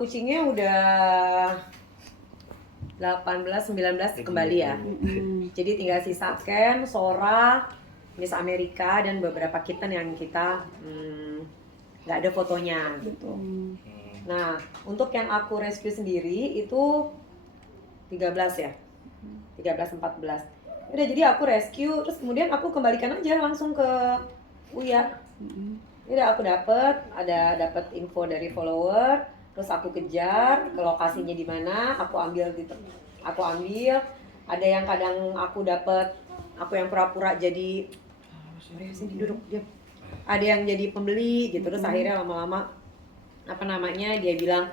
Kucingnya udah 18-19 kembali ya. Jadi tinggal sisa Ken, Sora, Miss Amerika, dan beberapa kitten yang kita nggak ada fotonya gitu. Nah, untuk yang aku rescue sendiri itu 13 ya. 13-14. Udah, jadi aku rescue terus kemudian aku kembalikan aja langsung ke Uya. Udah, aku dapat info dari follower, terus aku kejar ke lokasinya di mana, aku ambil gitu. Ada yang kadang aku yang pura-pura jadi sini duduk dia. Ada yang jadi pembeli gitu, terus akhirnya lama-lama dia bilang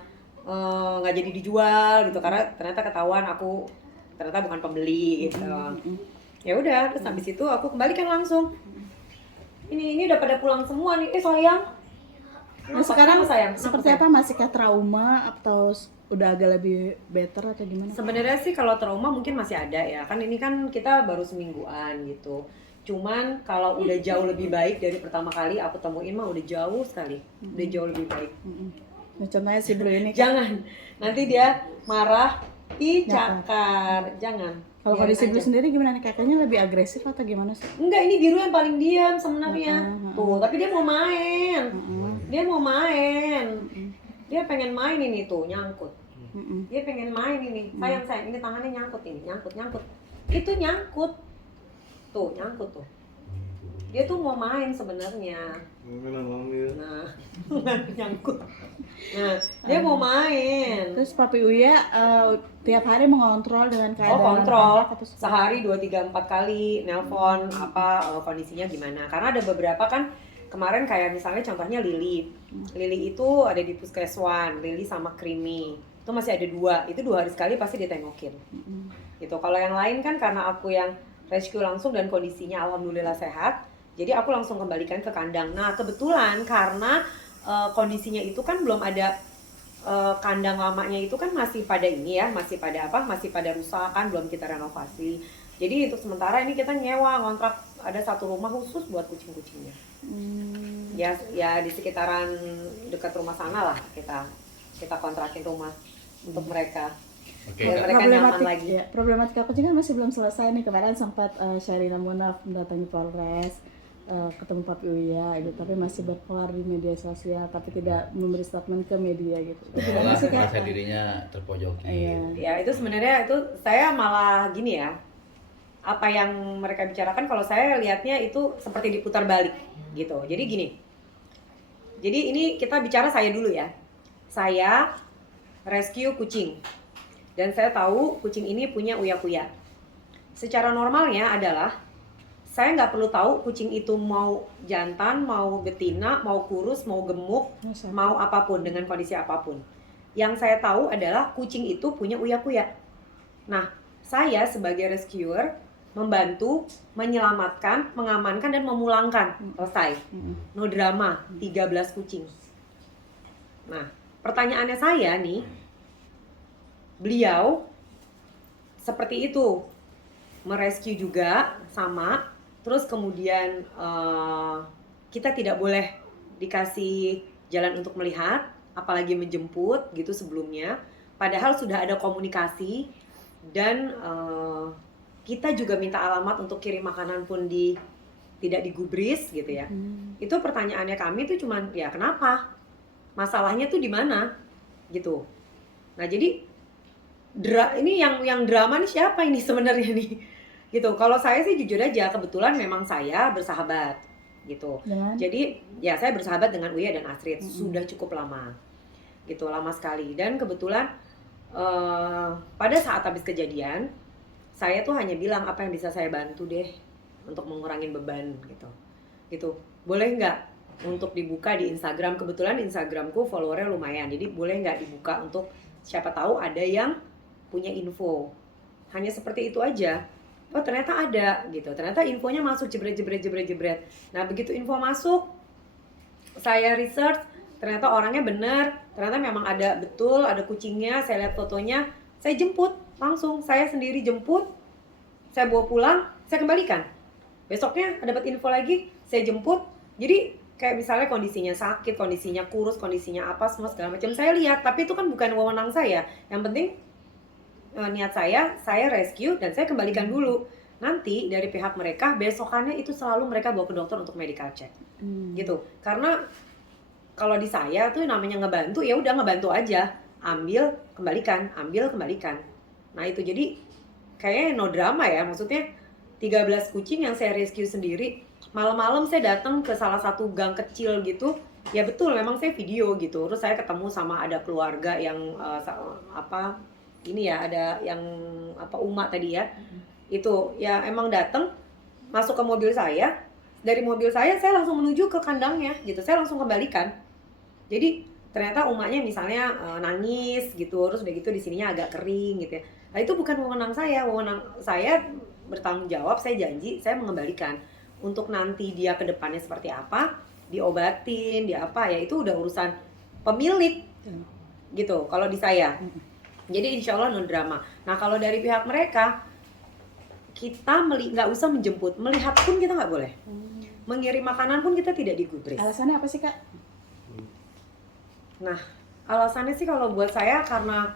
nggak jadi dijual gitu karena ternyata ketahuan aku ternyata bukan pembeli gitu. Ya udah, terus habis itu aku kembalikan langsung. Ini udah pada pulang semua nih. Sayang. Nah, sekarang sayang? seperti apa? Masihkah trauma atau udah agak lebih better atau gimana? Sebenarnya sih kalau trauma mungkin masih ada ya. Kan ini kan kita baru semingguan gitu. Cuman kalau udah jauh lebih baik dari pertama kali aku temuin mah udah jauh sekali. Udah jauh lebih baik. Nah, contohnya si Blue ini Jangan. Nanti dia marah, cakar. Jangan. Kalau kondisi Blue sendiri gimana nih? Kakaknya lebih agresif atau gimana sih? Enggak, ini biru yang paling diam sebenarnya. Tuh, tapi dia mau main. Dia pengen main ini tuh, nyangkut. Dia pengen main ini. Sayang, ini tangannya nyangkut ini, nyangkut. Itu nyangkut. Tuh, nyangkut tuh. Dia tuh mau main sebenarnya. Nah, nyangkut. Nah, dia mau main. Terus Papi Uya tiap hari mengontrol dengan keadaan kontrol. Sehari 2, 3, 4 kali nelpon kondisinya gimana. Karena ada beberapa kan kemarin kayak misalnya contohnya Lily. Lily itu ada di Puskeswan, Lily sama Creamy. Itu masih ada 2. Itu 2 hari sekali pasti ditengokin. Gitu. Kalau yang lain kan karena aku yang rescue langsung dan kondisinya alhamdulillah sehat. Jadi aku langsung kembalikan ke kandang. Nah, kebetulan karena kondisinya itu kan belum ada kandang lamanya itu kan masih pada ini ya, masih pada rusak kan, belum kita renovasi. Jadi untuk sementara ini kita nyewa ngontrak ada satu rumah khusus buat kucing-kucingnya. Ya di sekitaran dekat rumah sana lah kita kontrakin rumah untuk mereka. Biar mereka nyaman lagi. Ya, problematika kucing kan masih belum selesai nih. Kemarin sempat Sharina Munaf mendatangi Polres, ketemu Papi Uya itu, tapi masih berkeluar di media sosial tapi tidak memberi statement ke media gitu. Malah merasa dirinya terpojoki. Ya itu sebenarnya itu saya malah gini ya, apa yang mereka bicarakan kalau saya lihatnya itu seperti diputar balik gitu. Jadi gini, jadi ini kita bicara saya dulu ya. Saya rescue kucing dan saya tahu kucing ini punya uya-kuya. Secara normalnya adalah saya nggak perlu tahu kucing itu mau jantan, mau betina, mau kurus, mau gemuk, mau apapun dengan kondisi apapun. Yang saya tahu adalah kucing itu punya uya-kuya. Nah, saya sebagai rescuer membantu menyelamatkan, mengamankan dan memulangkan. Selesai. No drama, 13 kucing. Nah, pertanyaannya saya nih, beliau seperti itu merescue juga sama. Terus kemudian kita tidak boleh dikasih jalan untuk melihat, apalagi menjemput gitu sebelumnya. Padahal sudah ada komunikasi dan kita juga minta alamat untuk kirim makanan pun tidak digubris gitu ya. Itu pertanyaannya kami tuh cuman ya kenapa? Masalahnya tuh di mana? Gitu. Nah jadi ini yang drama nih siapa ini sebenarnya nih? Gitu. Kalau saya sih jujur aja kebetulan memang saya bersahabat gitu. Jadi ya saya bersahabat dengan Uya dan Astrid sudah cukup lama. Gitu, lama sekali. Dan kebetulan pada saat habis kejadian saya tuh hanya bilang apa yang bisa saya bantu deh untuk mengurangi beban gitu. Gitu. Boleh nggak untuk dibuka di Instagram? Kebetulan Instagramku followernya lumayan. Jadi boleh nggak dibuka untuk siapa tahu ada yang punya info. Hanya seperti itu aja. Oh ternyata ada gitu, ternyata infonya masuk jebret. Nah begitu info masuk, saya research, ternyata orangnya benar, ternyata memang ada betul, ada kucingnya, saya lihat fotonya, saya jemput langsung, saya sendiri jemput, saya bawa pulang, saya kembalikan. Besoknya dapat info lagi, saya jemput, jadi kayak misalnya kondisinya sakit, kondisinya kurus, kondisinya apa semua segala macam saya lihat, tapi itu kan bukan wewenang saya. Yang penting niat saya rescue dan saya kembalikan dulu. Nanti dari pihak mereka besokannya itu selalu mereka bawa ke dokter untuk medical check. Gitu. Karena kalau di saya tuh namanya ngebantu, ya udah ngebantu aja, ambil kembalikan. Nah itu jadi kayaknya no drama ya, maksudnya 13 kucing yang saya rescue sendiri. Malam-malam saya datang ke salah satu gang kecil gitu, ya betul memang saya video gitu, terus saya ketemu sama ada keluarga yang ada yang Uma tadi ya, itu ya emang datang masuk ke mobil saya, dari mobil saya langsung menuju ke kandangnya gitu, saya langsung kembalikan. Jadi ternyata Umanya misalnya nangis gitu, terus udah gitu di sininya agak kering gitu ya. Nah itu bukan wewenang saya bertanggung jawab, saya janji saya mengembalikan. Untuk nanti dia ke depannya seperti apa, diobatin, dia apa ya itu udah urusan pemilik gitu kalau di saya. Jadi insya Allah non drama. Nah kalau dari pihak mereka, kita nggak usah menjemput, melihat pun kita nggak boleh, mengirim makanan pun kita tidak digubris. Alasannya apa sih Kak? Nah, alasannya sih kalau buat saya karena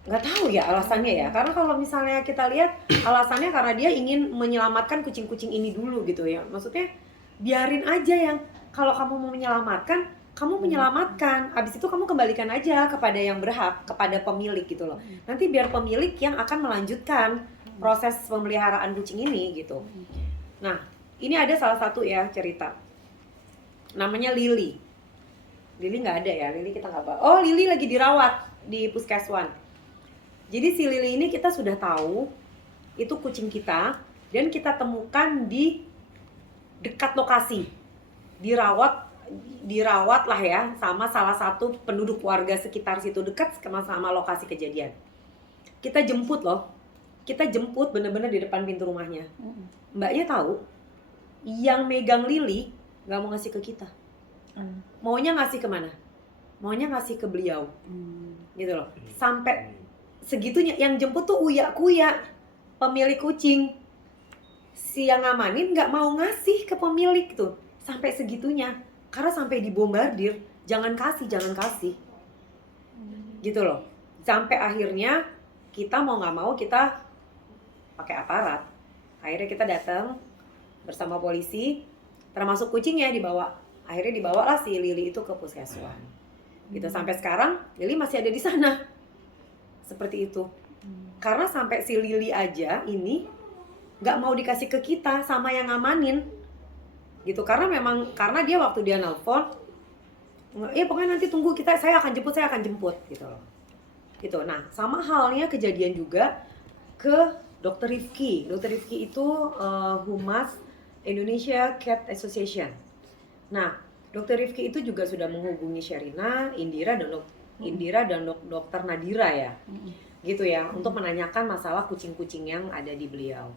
nggak tahu ya alasannya ya. Karena kalau misalnya kita lihat alasannya karena dia ingin menyelamatkan kucing-kucing ini dulu gitu ya. Maksudnya biarin aja yang kalau kamu mau menyelamatkan, kamu menyelamatkan. Abis itu kamu kembalikan aja kepada yang berhak, kepada pemilik gitu loh. Nanti biar pemilik yang akan melanjutkan proses pemeliharaan kucing ini gitu. Nah, ini ada salah satu ya cerita. Namanya Lily. Lily nggak ada ya, Lily kita nggak bahas. Oh, Lily lagi dirawat di Puskeswan. Jadi si Lily ini kita sudah tahu itu kucing kita dan kita temukan di dekat lokasi. Dirawat lah ya sama salah satu penduduk warga sekitar situ, dekat sama lokasi kejadian. Kita jemput loh. Kita jemput bener-bener di depan pintu rumahnya. Mbaknya tahu yang megang Lily nggak mau ngasih ke kita. Maunya ngasih kemana? Maunya ngasih ke beliau, gitu loh. Sampai segitunya, yang jemput tuh uya-kuya, pemilik kucing. Si yang ngamanin nggak mau ngasih ke pemilik tuh, sampai segitunya. Karena sampai dibombardir, jangan kasih, gitu loh. Sampai akhirnya kita mau nggak mau kita pakai aparat. Akhirnya kita datang bersama polisi, termasuk kucingnya dibawa. Akhirnya dibawalah si Lily itu ke Puskeswan. Gitu, sampai sekarang Lily masih ada di sana. Seperti itu. Karena sampai si Lily aja ini nggak mau dikasih ke kita sama yang ngamanin. Gitu, karena dia waktu dia nelpon, ya pokoknya nanti tunggu saya akan jemput gitu loh. Gitu. Nah, sama halnya kejadian juga ke Dr. Rifki. Dr. Rifki itu Humas Indonesia Cat Association. Nah, Dr. Rifki itu juga sudah menghubungi Sherina, Indira dan Dr. Nadira ya, gitu ya, untuk menanyakan masalah kucing-kucing yang ada di beliau.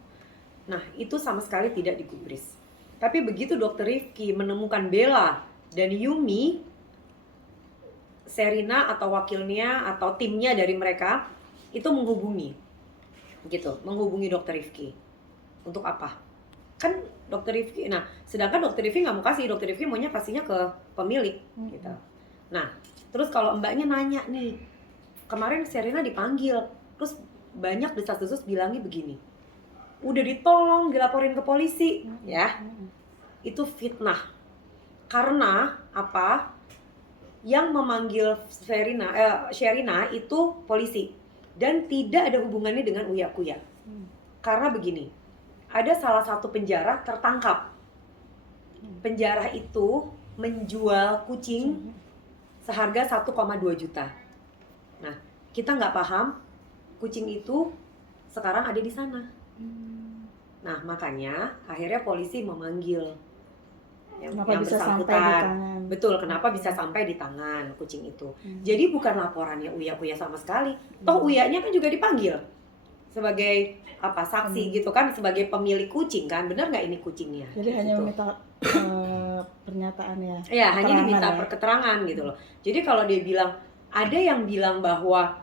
Nah, itu sama sekali tidak digubris. Tapi begitu Dr. Rifki menemukan Bella dan Yumi, Sherina atau wakilnya atau timnya dari mereka itu menghubungi Dr. Rifki. Untuk apa? Kan Dr. Rifki, nah sedangkan Dr. Rifki nggak mau kasih, Dr. Rifki maunya kasihnya ke pemilik gitu. Nah terus kalau mbaknya nanya nih, kemarin Sherina dipanggil, terus banyak desas-desus bilangnya begini, udah ditolong dilaporin ke polisi ya, itu fitnah. Karena apa? Yang memanggil Sherina itu polisi dan tidak ada hubungannya dengan uya-kuya. Karena begini, ada salah satu penjara tertangkap. Penjara itu menjual kucing seharga 1,2 juta. Nah, kita nggak paham kucing itu sekarang ada di sana. Nah, makanya akhirnya polisi memanggil yang bersangkutan. Betul, kenapa bisa sampai di tangan kucing itu. Jadi bukan laporannya uya-kuya sama sekali. Toh uyanya kan juga dipanggil sebagai saksi gitu kan, sebagai pemilik kucing kan, benar nggak ini kucingnya? Jadi gitu. Hanya meminta pernyataan ya? Ya, hanya diminta keterangan gitu loh. Jadi kalau dia bilang, ada yang bilang bahwa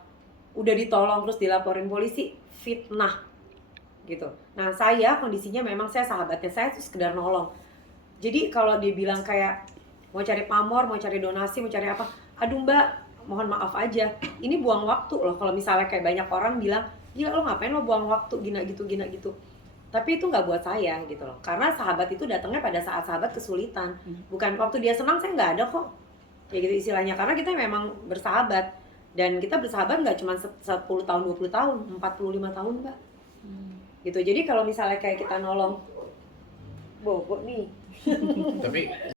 udah ditolong terus dilaporin polisi, fitnah gitu. Nah saya kondisinya memang saya sahabatnya, saya tuh sekedar nolong. Jadi kalau dia bilang kayak mau cari pamor, mau cari donasi, mau cari apa, aduh Mbak, mohon maaf aja, ini buang waktu loh. Kalau misalnya kayak banyak orang bilang, gila lo ngapain lo buang waktu gina gitu. Tapi itu nggak buat saya gitu loh. Karena sahabat itu datangnya pada saat sahabat kesulitan. Bukan waktu dia senang, saya nggak ada kok. Kayak gitu istilahnya. Karena kita memang bersahabat. Dan kita bersahabat nggak cuma 10 tahun, 20 tahun, 45 tahun Mbak. Gitu. Jadi kalau misalnya kayak kita nolong, bobo nih. Tapi